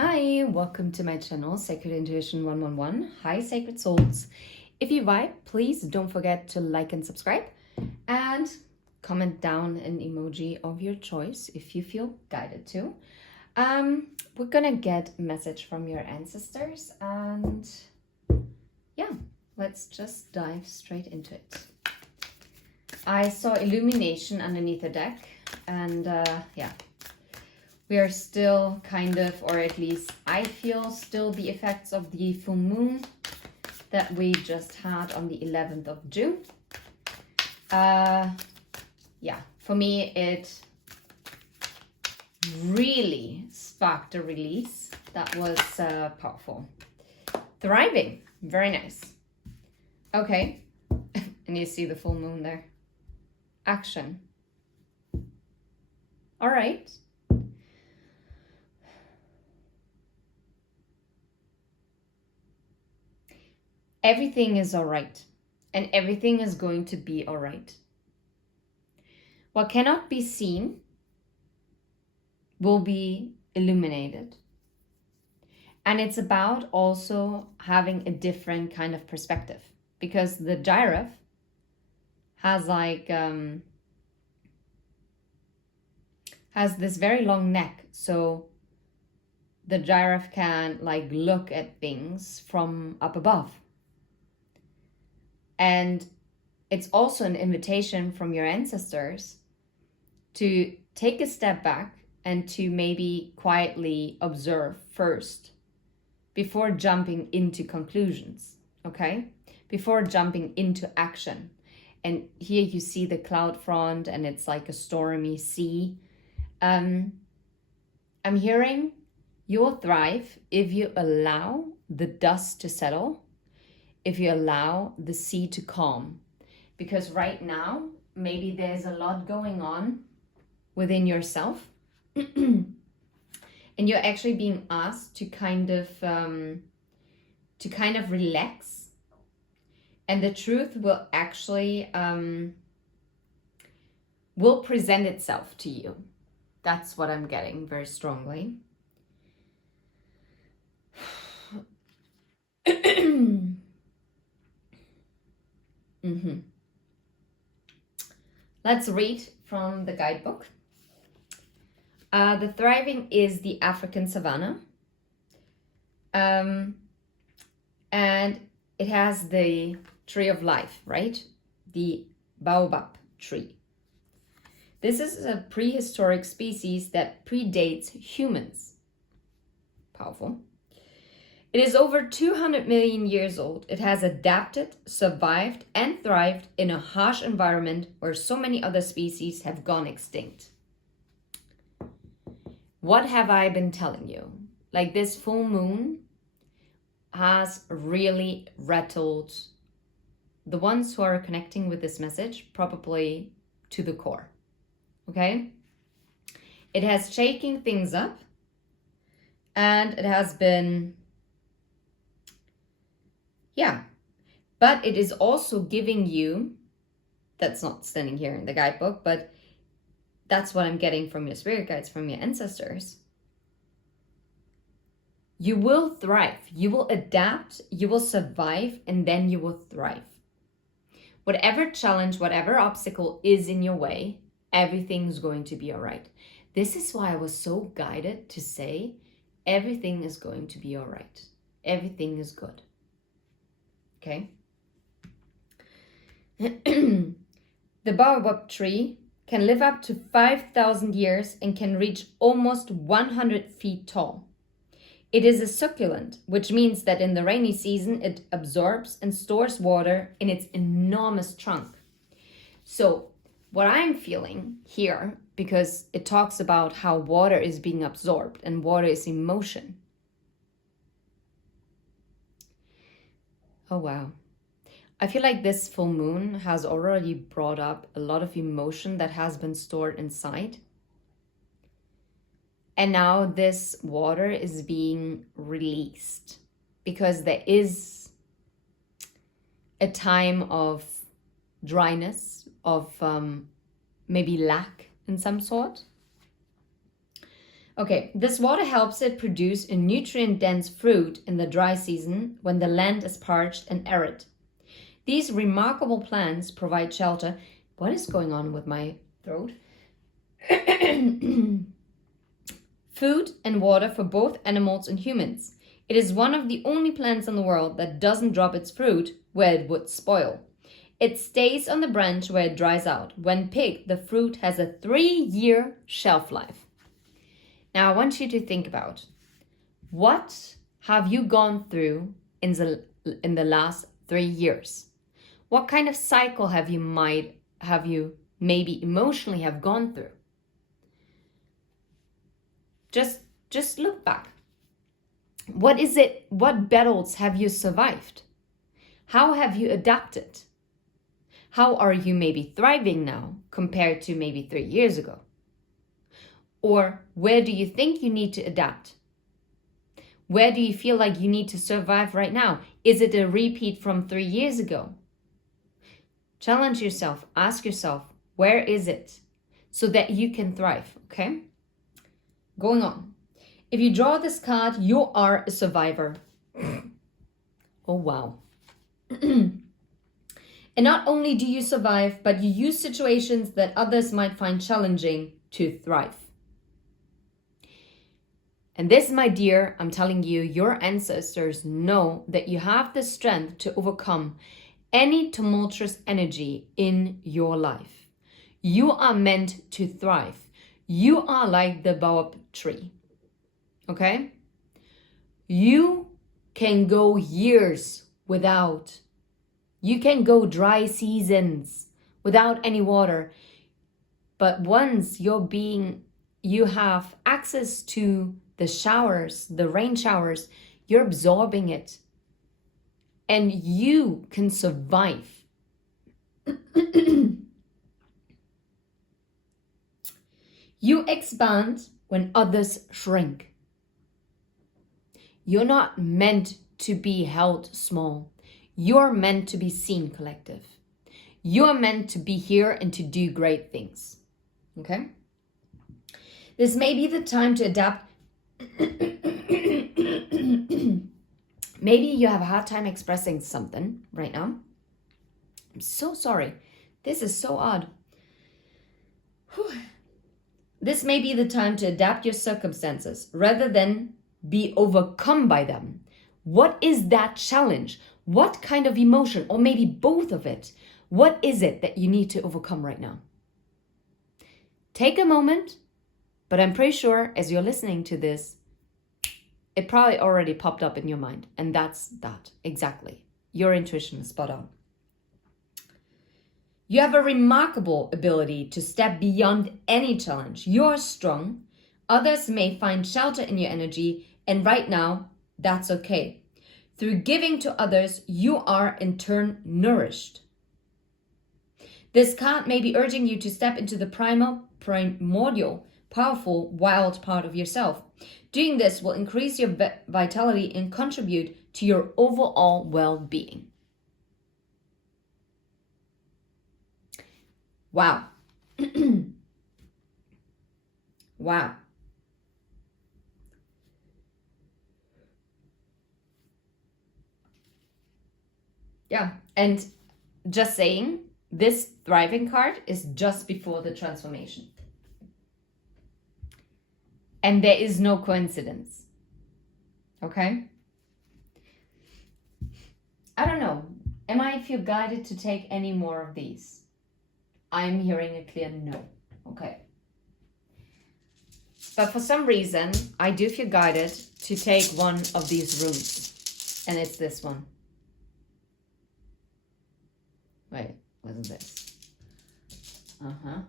Hi, welcome to my channel, Sacred Intuition 111. Hi, Sacred Souls. If you vibe, please don't forget to like and subscribe and comment down an emoji of your choice if you feel guided to. We're gonna get a message from your ancestors and yeah, let's just dive straight into it. I saw illumination underneath the deck and yeah. We are still kind of, or at least I feel still the effects of the full moon that we just had on the 11th of June. Yeah, for me, it really sparked a release that was powerful. Thriving, very nice. Okay, and you see the full moon there. Action. All right. Everything is all right, and everything is going to be all right. What cannot be seen will be illuminated. And it's about also having a different kind of perspective, because the giraffe has has this very long neck, so the giraffe can look at things from up above. And it's also an invitation from your ancestors to take a step back and to maybe quietly observe first before jumping into conclusions, okay? Before jumping into action. And here you see the cloud front and it's like a stormy sea. I'm hearing you'll thrive if you allow the dust to settle, if you allow the sea to calm. Because right now, maybe there's a lot going on within yourself. And you're actually being asked to kind of relax. And the truth will actually will present itself to you. That's what I'm getting very strongly. Let's read from the guidebook. The thriving is the African savanna. And it has the tree of life, right? The baobab tree. This is a prehistoric species that predates humans. Powerful. It is over 200 million years old. It has adapted, survived, and thrived in a harsh environment where so many other species have gone extinct. What have I been telling you? Like, this full moon has really rattled the ones who are connecting with this message, probably to the core, okay? It has shaking things up, and it has been, yeah, but it is also giving you, that's not standing here in the guidebook, but that's what I'm getting from your spirit guides, from your ancestors. You will thrive, you will adapt, you will survive, and then you will thrive. Whatever challenge, whatever obstacle is in your way, everything's going to be all right. This is why I was so guided to say, everything is going to be all right. Everything is good. Okay? The baobab tree can live up to 5,000 years and can reach almost 100 feet tall. It is a succulent, which means that in the rainy season, it absorbs and stores water in its enormous trunk. So what I'm feeling here, because it talks about how water is being absorbed and water is emotion. Oh, wow. I feel like this full moon has already brought up a lot of emotion that has been stored inside. And now this water is being released because there is a time of dryness, of maybe lack in some sort. Okay, this water helps it produce a nutrient-dense fruit in the dry season when the land is parched and arid. These remarkable plants provide shelter. What is going on with my throat? Food and water for both animals and humans. It is one of the only plants in the world that doesn't drop its fruit where it would spoil. It stays on the branch where it dries out. When picked, the fruit has a 3-year shelf life. Now I want you to think about, what have you gone through in the last 3 years? What kind of cycle have you maybe emotionally have gone through? Just look back. What is it? What battles have you survived? How have you adapted? How are you maybe thriving now compared to maybe 3 years ago? Or where do you think you need to adapt? Where do you feel like you need to survive right now? Is it a repeat from 3 years ago? Challenge yourself. Ask yourself, where is it? So that you can thrive, okay? Going on. If you draw this card, you are a survivor. Oh, wow. And not only do you survive, but you use situations that others might find challenging to thrive. And this, my dear, I'm telling you, your ancestors know that you have the strength to overcome any tumultuous energy in your life. You are meant to thrive. You are like the baobab tree, okay? You can go years without, you can go dry seasons without any water. But once you have access to the showers, the rain showers, you're absorbing it. And you can survive. You expand when others shrink. You're not meant to be held small. You're meant to be seen collective. You're meant to be here and to do great things. Okay? This may be the time to adapt. Maybe you have a hard time expressing something right now. I'm so sorry. This is so odd. Whew. This may be the time to adapt your circumstances rather than be overcome by them. What is that challenge? What kind of emotion, or maybe both of it? What is it that you need to overcome right now? Take a moment, but I'm pretty sure as you're listening to this, it probably already popped up in your mind. And that's that, exactly. Your intuition is spot on. You have a remarkable ability to step beyond any challenge. You're strong. Others may find shelter in your energy, and right now, that's okay. Through giving to others, you are in turn nourished. This card may be urging you to step into the primordial, powerful, wild part of yourself. Doing this will increase your vitality and contribute to your overall well-being. Wow. Wow. Yeah, and just saying, this thriving card is just before the transformation. And there is no coincidence. Okay? I don't know. Am I feel guided to take any more of these? I'm hearing a clear no. Okay. But for some reason, I do feel guided to take one of these runes. And it's this one. Wait, wasn't this? Uh-huh.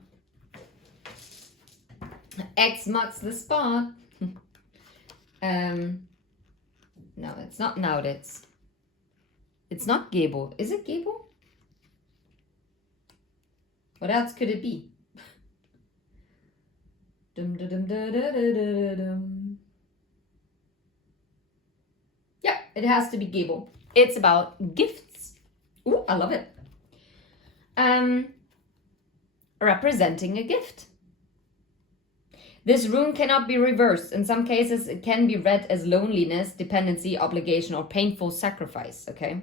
X marks the spot. No, it's not now. It's not Gable. Is it Gable? What else could it be? Dum, dum, dum, dum, dum, dum, dum. Yeah, it has to be Gable. It's about gifts. Ooh, I love it. Representing a gift. This rune cannot be reversed. In some cases, it can be read as loneliness, dependency, obligation, or painful sacrifice, okay?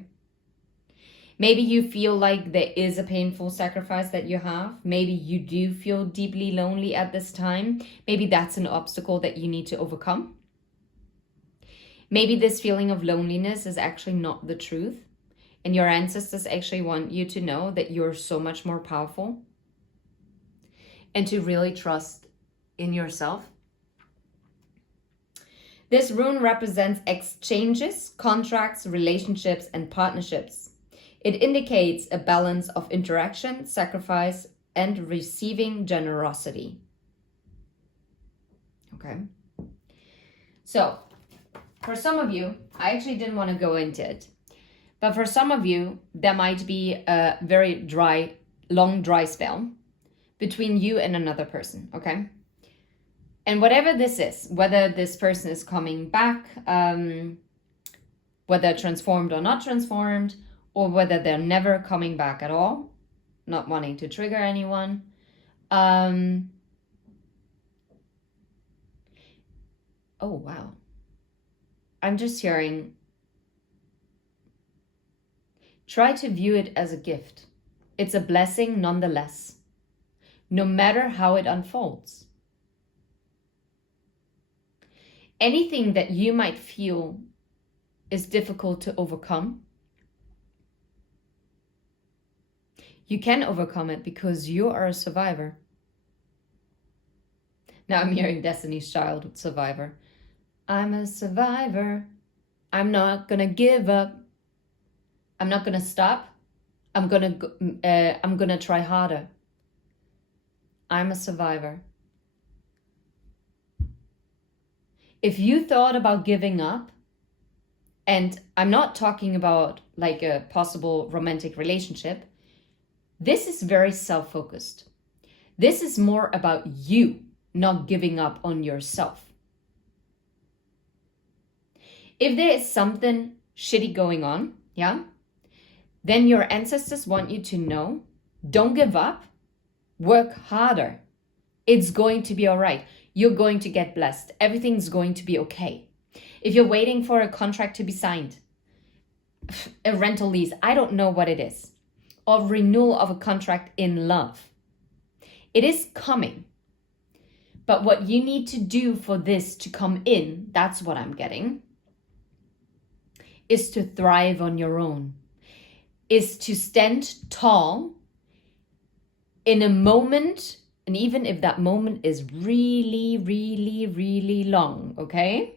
Maybe you feel like there is a painful sacrifice that you have. Maybe you do feel deeply lonely at this time. Maybe that's an obstacle that you need to overcome. Maybe this feeling of loneliness is actually not the truth. And your ancestors actually want you to know that you're so much more powerful. And to really trust in yourself. This rune represents exchanges, contracts, relationships, and partnerships. It indicates a balance of interaction, sacrifice, and receiving generosity. Okay. So, for some of you, I actually didn't want to go into it. But for some of you, there might be a very long dry spell between you and another person, okay? And whatever this is, whether this person is coming back, whether transformed or not transformed, or whether they're never coming back at all, not wanting to trigger anyone. Oh, wow. I'm just hearing, try to view it as a gift. It's a blessing nonetheless, no matter how it unfolds. Anything that you might feel is difficult to overcome, you can overcome it because you are a survivor. Now I'm hearing Destiny's Child with Survivor. I'm a survivor. I'm not gonna give up. I'm not gonna stop. I'm gonna try harder. I'm a survivor. If you thought about giving up, and I'm not talking about like a possible romantic relationship, this is very self-focused. This is more about you not giving up on yourself. If there is something shitty going on, yeah, then your ancestors want you to know, don't give up, work harder. It's going to be all right. You're going to get blessed. Everything's going to be okay. If you're waiting for a contract to be signed, a rental lease, I don't know what it is, or renewal of a contract in love, it is coming. But what you need to do for this to come in, that's what I'm getting, is to thrive on your own, is to stand tall in a moment, and even if that moment is really, really, really long, okay?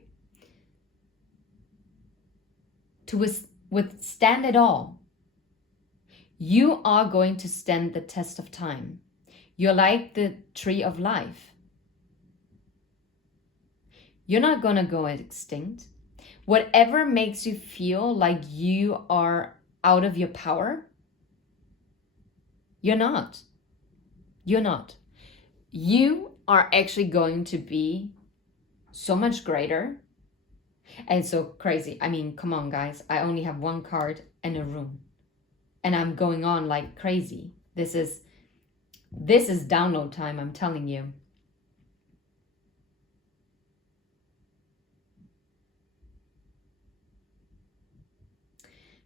To withstand it all. You are going to stand the test of time. You're like the tree of life. You're not going to go extinct. Whatever makes you feel like you are out of your power, you're not. You're not. You are actually going to be so much greater and so crazy. I mean, come on, guys. I only have one card and a rune. And I'm going on like crazy. This is download time, I'm telling you.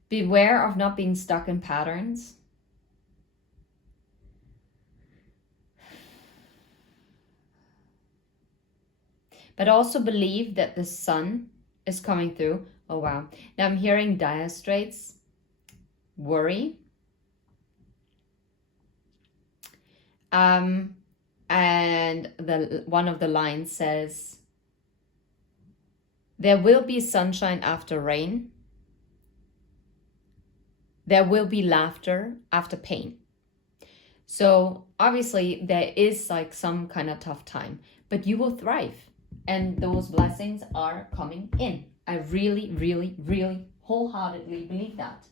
Beware of not being stuck in patterns. But also believe that the sun is coming through. Oh, wow. Now I'm hearing dire straits, worry. And one of the lines says, there will be sunshine after rain. There will be laughter after pain. So obviously there is like some kind of tough time, but you will thrive. And those blessings are coming in. I really, really, really wholeheartedly believe that.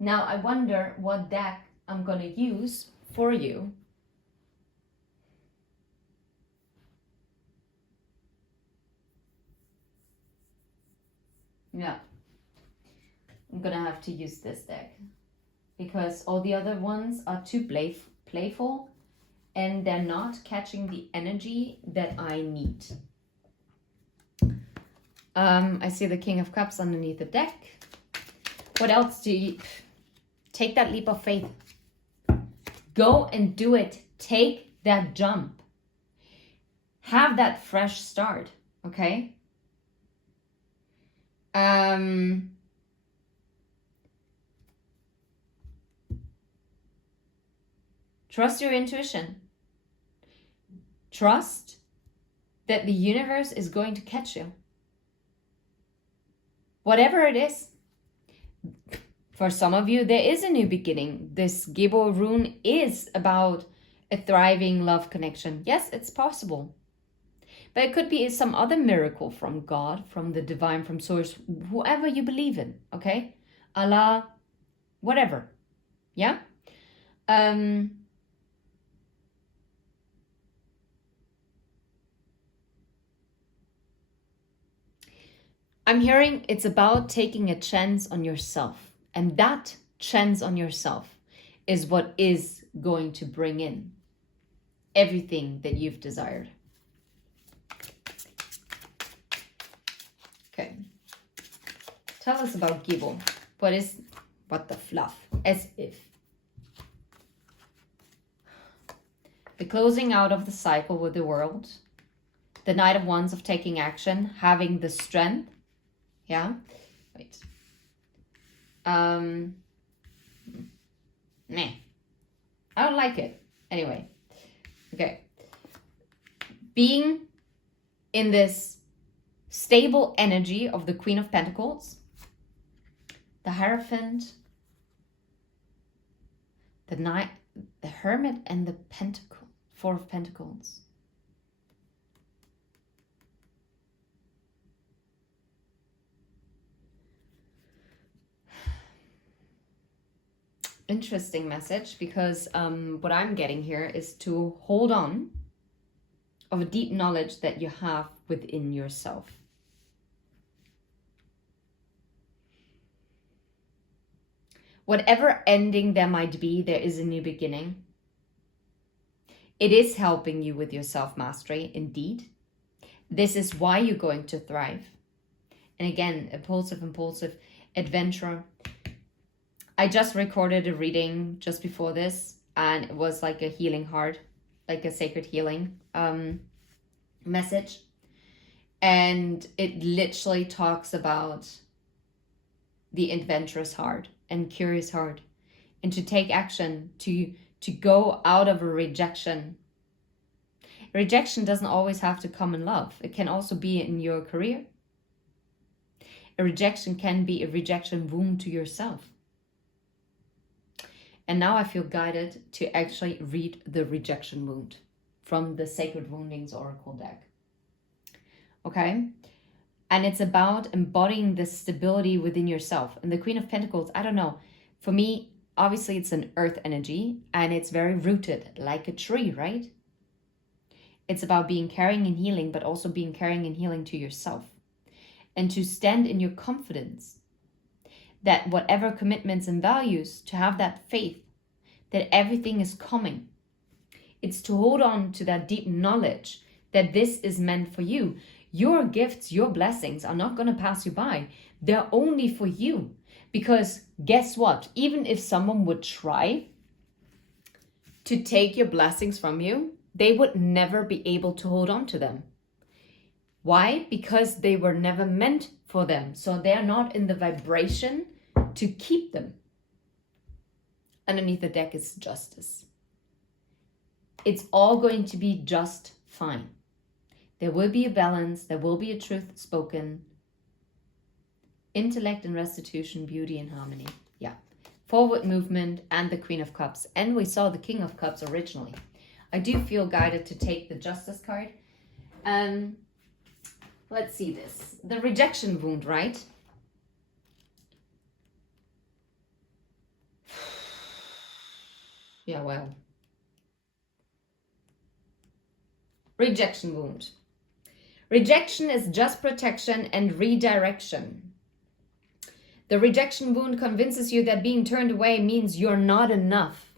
Now I wonder what deck I'm going to use for you. Yeah. I'm going to have to use this deck because all the other ones are too playful and they're not catching the energy that I need. I see the King of Cups underneath the deck. What else do you... Take that leap of faith. Go and do it. Take that jump. Have that fresh start, okay? Trust your intuition. Trust that the universe is going to catch you. Whatever it is. For some of you, there is a new beginning. This Gebo rune is about a thriving love connection. Yes, it's possible. But it could be some other miracle from God, from the divine, from source, whoever you believe in, okay? Allah, whatever, yeah? I'm hearing it's about taking a chance on yourself. And that chance on yourself is what is going to bring in everything that you've desired. Okay. Tell us about Gebo. What the fluff? As if. The closing out of the cycle with the world. The Knight of Wands of taking action. Having the strength. Yeah. Wait. Meh. I don't like it. Anyway. Okay. Being in this stable energy of the Queen of Pentacles, the Hierophant, the Knight, the Hermit, and the Pentacle, Four of Pentacles. Interesting message, because what I'm getting here is to hold on of a deep knowledge that you have within yourself. Whatever ending there might be, there is a new beginning. It is helping you with your self-mastery, indeed. This is why you're going to thrive. And again, impulsive, adventure. I just recorded a reading just before this, and it was like a healing heart, like a sacred healing message. And it literally talks about the adventurous heart and curious heart, and to take action, to go out of a rejection. Rejection doesn't always have to come in love. It can also be in your career. A rejection can be a rejection wound to yourself. And now I feel guided to actually read the rejection wound from the Sacred Woundings Oracle deck. Okay? And it's about embodying the stability within yourself. And the Queen of Pentacles, I don't know. For me, obviously it's an earth energy, and it's very rooted like a tree, right? It's about being caring and healing, but also being caring and healing to yourself. And to stand in your confidence that whatever commitments and values, to have that faith that everything is coming. It's to hold on to that deep knowledge that this is meant for you. Your gifts, your blessings are not going to pass you by. They're only for you. Because guess what? Even if someone would try to take your blessings from you, they would never be able to hold on to them. Why? Because they were never meant for them. So they're not in the vibration to keep them. Underneath the deck is justice. It's all going to be just fine. There will be a balance. There will be a truth spoken. Intellect and restitution, beauty and harmony. Yeah. Forward movement and the Queen of Cups. And we saw the King of Cups originally. I do feel guided to take the Justice card. Let's see this. The rejection wound, right? Yeah, well. Rejection wound. Rejection is just protection and redirection. The rejection wound convinces you that being turned away means you're not enough.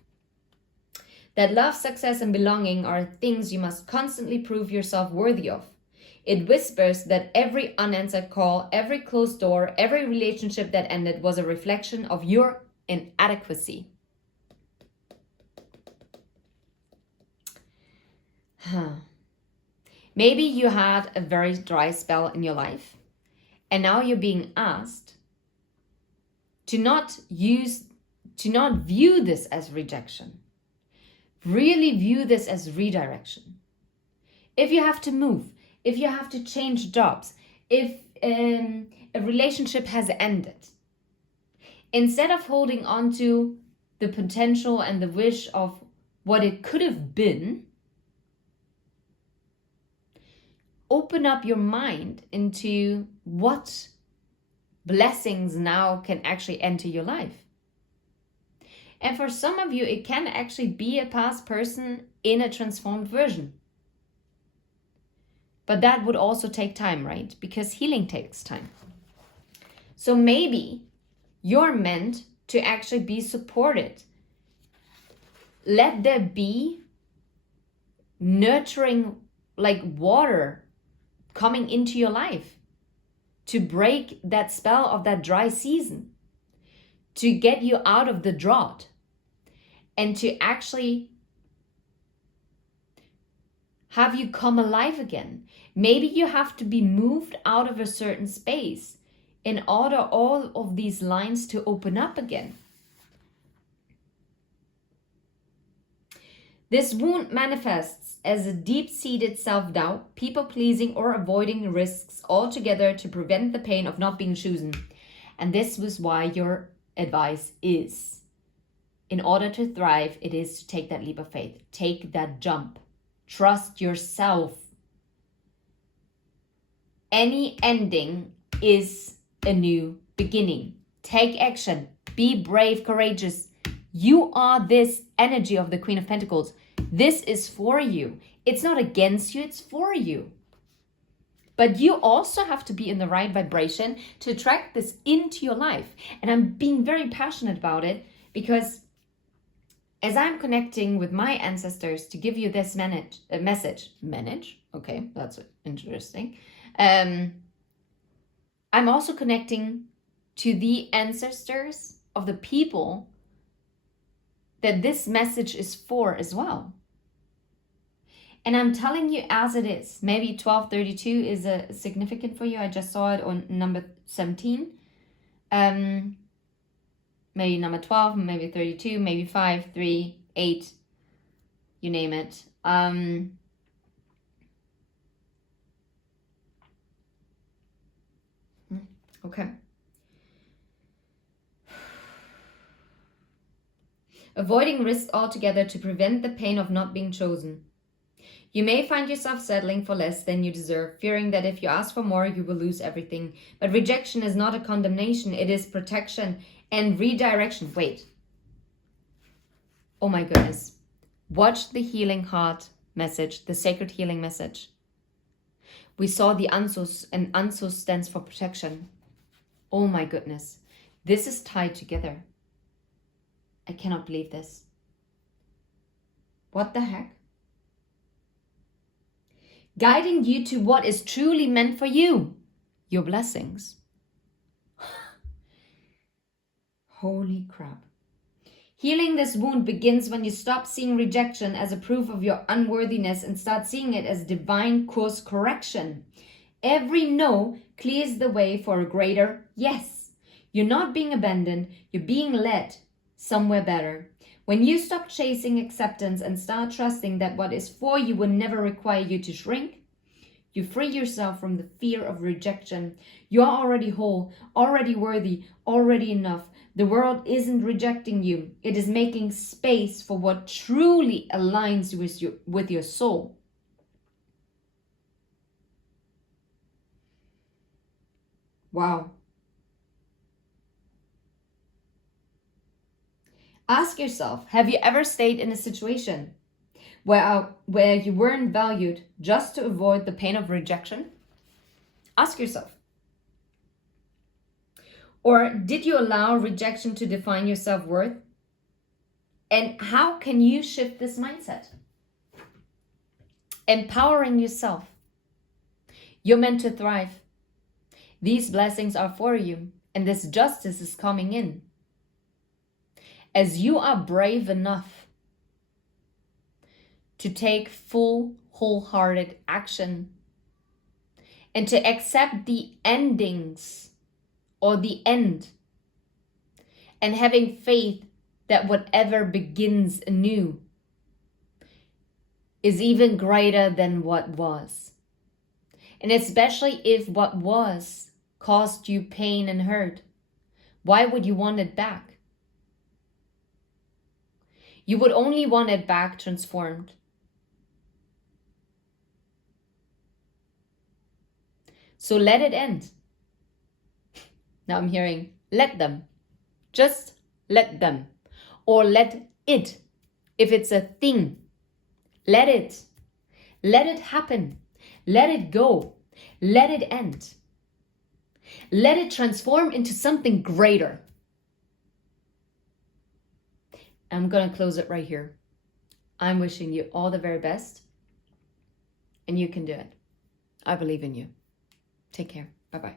That love, success, and belonging are things you must constantly prove yourself worthy of. It whispers that every unanswered call, every closed door, every relationship that ended was a reflection of your inadequacy. Maybe you had a very dry spell in your life, and now you're being asked to not view this as rejection. Really view this as redirection. If you have to move, if you have to change jobs, if a relationship has ended, instead of holding on to the potential and the wish of what it could have been, open up your mind into what blessings now can actually enter your life. And for some of you, it can actually be a past person in a transformed version. But that would also take time, right? Because healing takes time. So maybe you're meant to actually be supported. Let there be nurturing, like water, coming into your life to break that spell of that dry season, to get you out of the drought, and to actually have you come alive again. Maybe you have to be moved out of a certain space in order all of these lines to open up again. This wound manifests as a deep-seated self-doubt, people-pleasing, or avoiding risks altogether to prevent the pain of not being chosen. And this was why your advice is, in order to thrive, it is to take that leap of faith. Take that jump. Trust yourself. Any ending is a new beginning. Take action. Be brave, courageous. You are this energy of the Queen of Pentacles. This is for you. It's not against you, it's for you. But you also have to be in the right vibration to attract this into your life. And I'm being very passionate about it because as I'm connecting with my ancestors to give you this message, okay, that's interesting. I'm also connecting to the ancestors of the people that this message is for as well. And I'm telling you as it is. Maybe 1232 is significant for you. I just saw it on number 17. Maybe number 12, maybe 32, maybe 5, 3, 8, you name it. Okay. Avoiding risk altogether to prevent the pain of not being chosen. You may find yourself settling for less than you deserve, fearing that if you ask for more, you will lose everything. But rejection is not a condemnation, it is protection and redirection. Wait. Oh my goodness. Watch the healing heart message, the sacred healing message. We saw the Ansos, and Ansos stands for protection. Oh my goodness. This is tied together. I cannot believe this. What the heck? Guiding you to what is truly meant for you. Your blessings. Holy crap. Healing this wound begins when you stop seeing rejection as a proof of your unworthiness and start seeing it as divine course correction. Every no clears the way for a greater yes. You're not being abandoned, you're being led somewhere better. When you stop chasing acceptance and start trusting that what is for you will never require you to shrink, you free yourself from the fear of rejection. You are already whole, already worthy, already enough. The world isn't rejecting you. It is making space for what truly aligns with your soul. Wow. Ask yourself, have you ever stayed in a situation where you weren't valued just to avoid the pain of rejection? Ask yourself. Or did you allow rejection to define your self-worth? And how can you shift this mindset? Empowering yourself. You're meant to thrive. These blessings are for you, and this justice is coming in. As you are brave enough to take full, wholehearted action and to accept the endings or the end, and having faith that whatever begins anew is even greater than what was. And especially if what was caused you pain and hurt, why would you want it back? You would only want it back transformed. So let it end. Now I'm hearing, let them. Just let them. Or let it. If it's a thing, let it. Let it happen. Let it go. Let it end. Let it transform into something greater. I'm going to close it right here. I'm wishing you all the very best. And you can do it. I believe in you. Take care. Bye-bye.